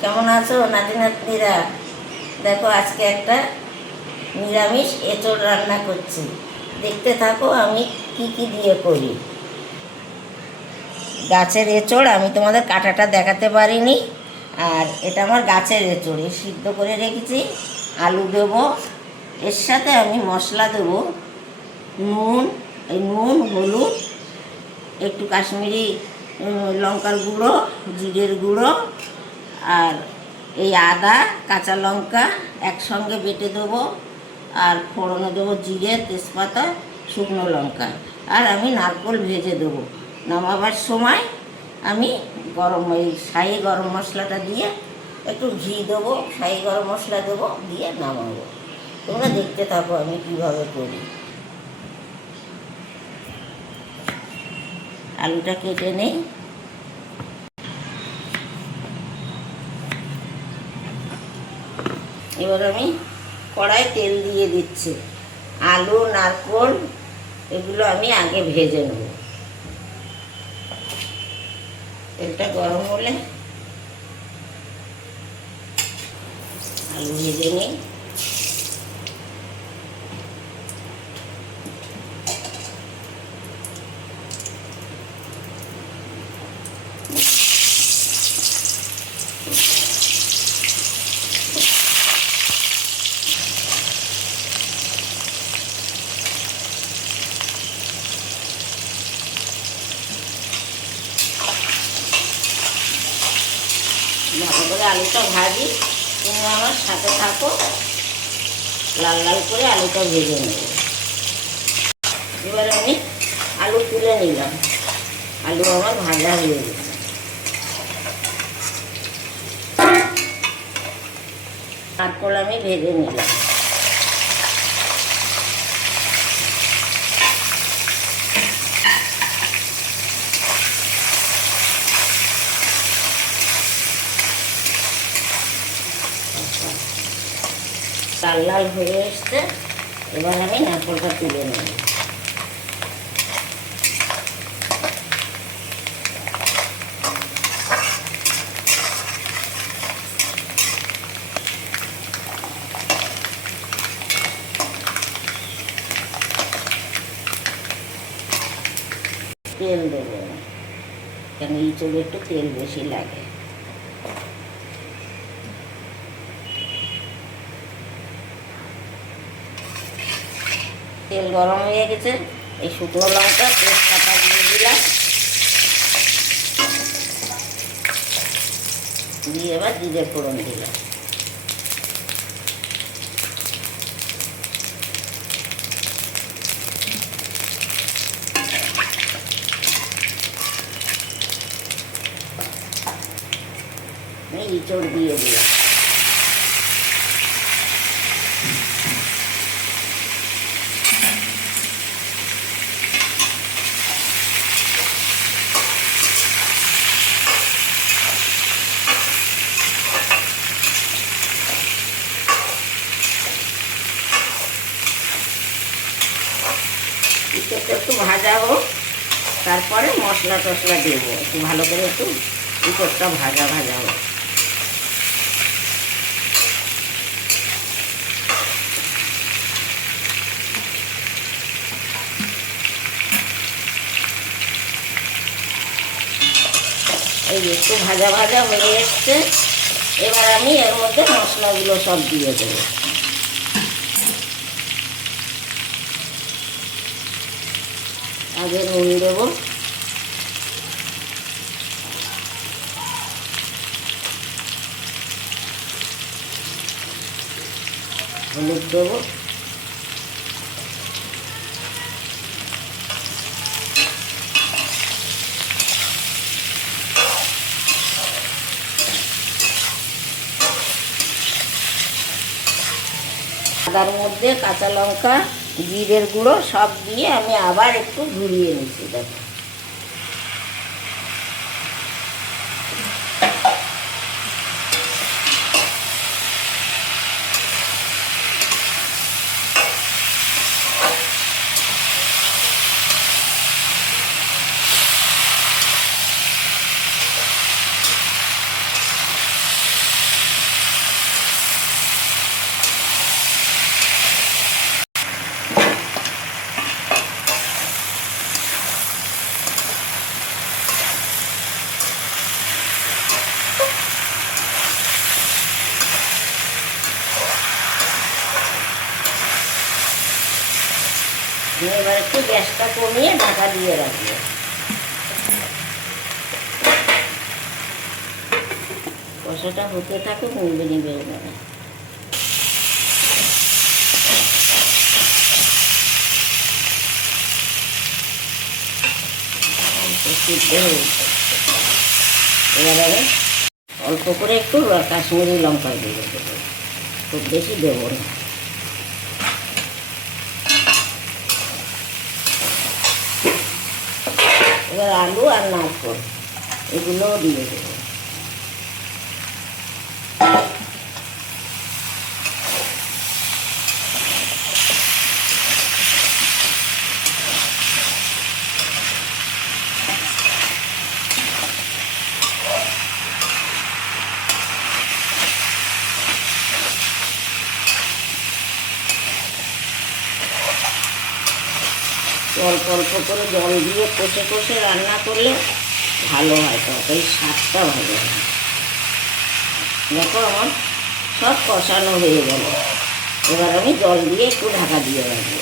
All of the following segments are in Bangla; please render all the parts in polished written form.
কেমন আছো নাতি নাতনিরা? দেখো আজকে একটা নিরামিষ এঁচোড় রান্না করছি, দেখতে থাকো আমি কি কি দিয়ে করি। গাছের এঁচোড়, আমি তোমাদের কাঁটাটা দেখাতে পারিনি। আর এটা আমার গাছের এঁচোড়, সিদ্ধ করে রেখেছি। আলু দেবো, এর সাথে আমি মশলা দেবো নুন হলুদ, একটু কাশ্মীরি লঙ্কার গুঁড়ো, জিরের গুঁড়ো, আর এই আদা কাঁচা লঙ্কা একসঙ্গে বেটে দেবো। আর ফোড়নে দেবো জিরে, তেজপাতা, শুকনো লঙ্কা। আর আমি নারকেল ভেজে দেবো। নামাবার সময় আমি শাহি গরম মশলাটা দিয়ে একটু ঘি দেবো, শাহি গরম মশলা দেবো, দিয়ে নামাবো। তোমরা দেখতে থাকো আমি কীভাবে করি। আলুটা কেটে নেই। এবার আমি কড়াই তেল দিয়ে দিচ্ছি। আলু নারকেল এগুলো আমি আগে ভেজে নেব। তেলটা গরম হলে আলু ভেজে নিই। ভালো করে আলুটা ভাজি, তুমি আমার সাথে থাকো, লাল লাল করে আলুটা ভেজে নেব। এবার আমি আলু তুলে নিলাম, আলু আমার ভাজা হয়ে গেছে। নারকেল আমি ভেজে নিলাম। লাল লাল হয়ে এসছে, এবার আমি নারকেলটা তুলে নেব। তেল দেবো, কেন এঁচোড়ে একটু তেল বেশি লাগে। তেল গরম হয়ে গেছে, এই শুকনো লঙ্কা তেজপাতা দিয়ে দিলাম, দিয়ে এবার জিরে ফোড়ন দিলাম। এঁচোড় দিয়ে দিলাম। এঁচোড়টা একটু ভাজা হোক, তারপরে মশলা টশলা দেবো। একটু ভালো করে একটু এঁচোড়টা ভাজা ভাজা হোক। এই একটু ভাজা ভাজা হয়ে এসছে, এবার আমি এর মধ্যে মশলাগুলো সব দিয়ে দেবো। আগে নুন দেবো, হলুদ দেবো, আদার মধ্যে কাঁচা লঙ্কা, জিরের গুঁড়ো সব দিয়ে আমি আবার একটু ঘুরিয়ে নিচ্ছি। দেখো এবার একটু গ্যাসটা কমিয়ে ঢাকা দিয়ে রাখবো। কষাটা হতে থাকে, নিবে নিবে মানে সিদ্ধ হয়ে। এবার আমি অল্প করে একটু কাশ্মীরি লঙ্কা দিয়ে দেবো, খুব বেশি দেবো না। এবার আলু আর নারকেল এগুলোও দিয়ে দেবো। অল্প অল্প করে জল দিয়ে কষে কষে রান্না করলে ভালো হয়, তরকারির স্বাদটা ভালো হয়। দেখো আমার সব কষানো হয়ে গেল। এবার আমি জল দিয়ে একটু ঢাকা দিয়ে রাখবো।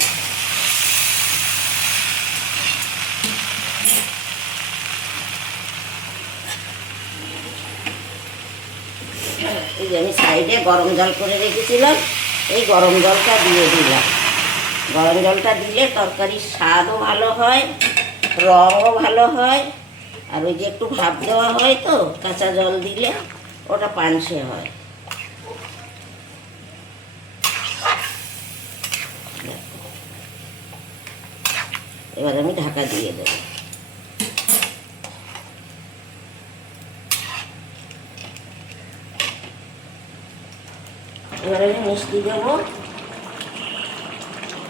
এই যে আমি সাইডে গরম জল করে রেখেছিলাম, এই গরম জলটা দিয়ে দিলাম। গরম জলটা দিলে তরকারির স্বাদও ভালো হয়, রঙও ভালো হয়। আর ওই যে একটু ভাপ দেওয়া হয় তো কাঁচা জল দিলে, ওটা পানসে হয়। এবার আমি ঢাকা দিয়ে দেব। এবার আমি মিষ্টি দেবো।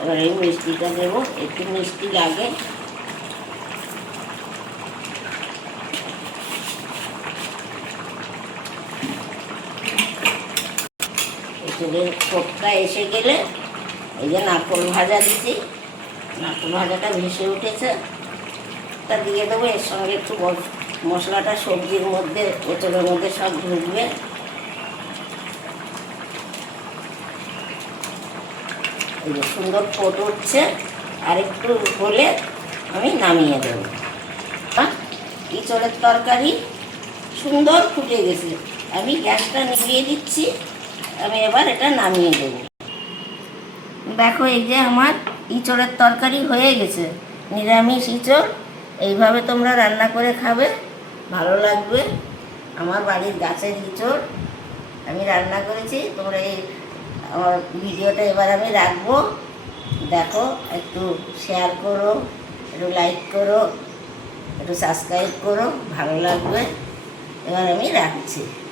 এবার এই মিষ্টিটা দেবো, একটু মিষ্টি লাগে। কোপটা এসে গেলে এই যে নারকেল ভাজা দিচ্ছি, নারকেল ভাজাটা ভেসে উঠেছে, তা দিয়ে দেবো। এর সঙ্গে একটু মশলাটা সবজির মধ্যে, এঁচোড়ের মধ্যে সব ঢুকবে। এই যে সুন্দর ফোট উঠছে, আর একটু হলে আমি নামিয়ে দেবো। এঁচোড়ের তরকারি সুন্দর ফুটে গেছে, আমি গ্যাসটা নিভিয়ে দিচ্ছি। আমি এবার এটা নামিয়ে দেবো। দেখো এই যে আমার ইঁচড়ের তরকারি হয়ে গেছে, নিরামিষ ইঁচড়। এইভাবে তোমরা রান্না করে খাবে, ভালো লাগবে। আমার বাড়ির গাছের ইঁচড় আমি রান্না করেছি। তোমরা এই আমার ভিডিওটা এবার আমি রাখবো, দেখো, একটু শেয়ার করো, একটু লাইক করো, একটু সাবস্ক্রাইব করো, ভালো লাগবে। এবার আমি রাখছি।